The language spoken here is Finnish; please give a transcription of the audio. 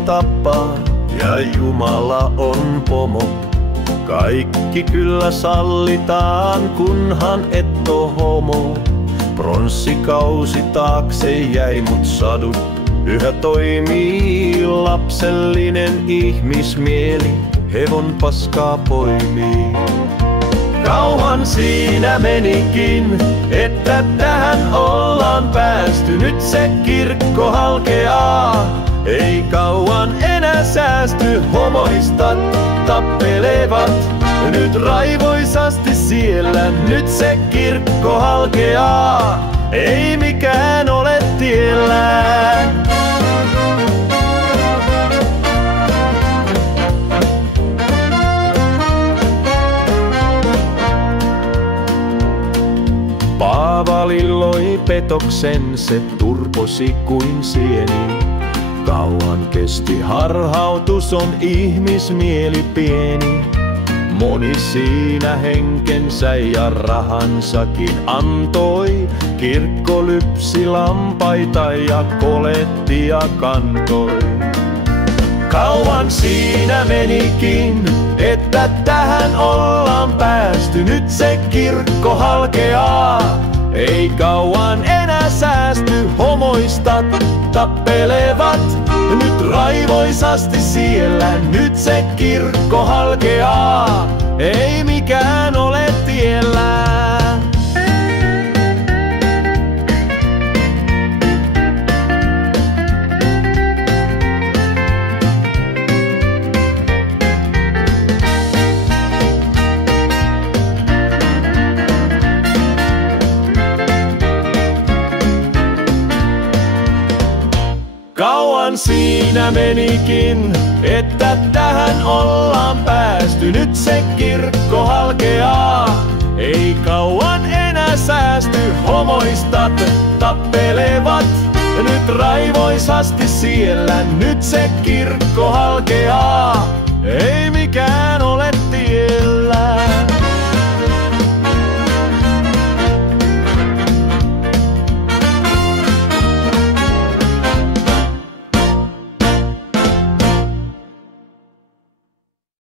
tappaa ja Jumala on pomo. Kaikki kyllä sallitaan, kunhan et oo homo. Pronssikausi taakse jäi, mut sadut yhä toimii. Lapsellinen ihmismieli hevon paskaa poimii. Kauan siinä menikin, että tähän ollaan päästy. Nyt se kirkko halkeaa, ei kauan enää säästy. Homoista tappelevat nyt raivoisasti siellä. Nyt se kirkko halkeaa, ei mikään ole tiellään. Paavali loi petoksen, se turposi kuin sieni. Kauan kesti harhautus, on ihmismieli pieni. Moni siinä henkensä ja rahansakin antoi. Kirkko lypsi lampaita ja kolettia kantoi. Kauan siinä menikin, että tähän ollaan päästy. Nyt se kirkko halkeaa, ei kauan enää säästy. Homoista tappelevat nyt raivoisasti siellä. Nyt se kirkko halkeaa, ei mikään ole tiellään. Kauan siinä menikin, että tähän ollaan päästy. Nyt se kirkko halkeaa, ei kauan enää säästy. Homoista tappelevat nyt raivoisasti siellä. Nyt se kirkko halkeaa, ei mikään ole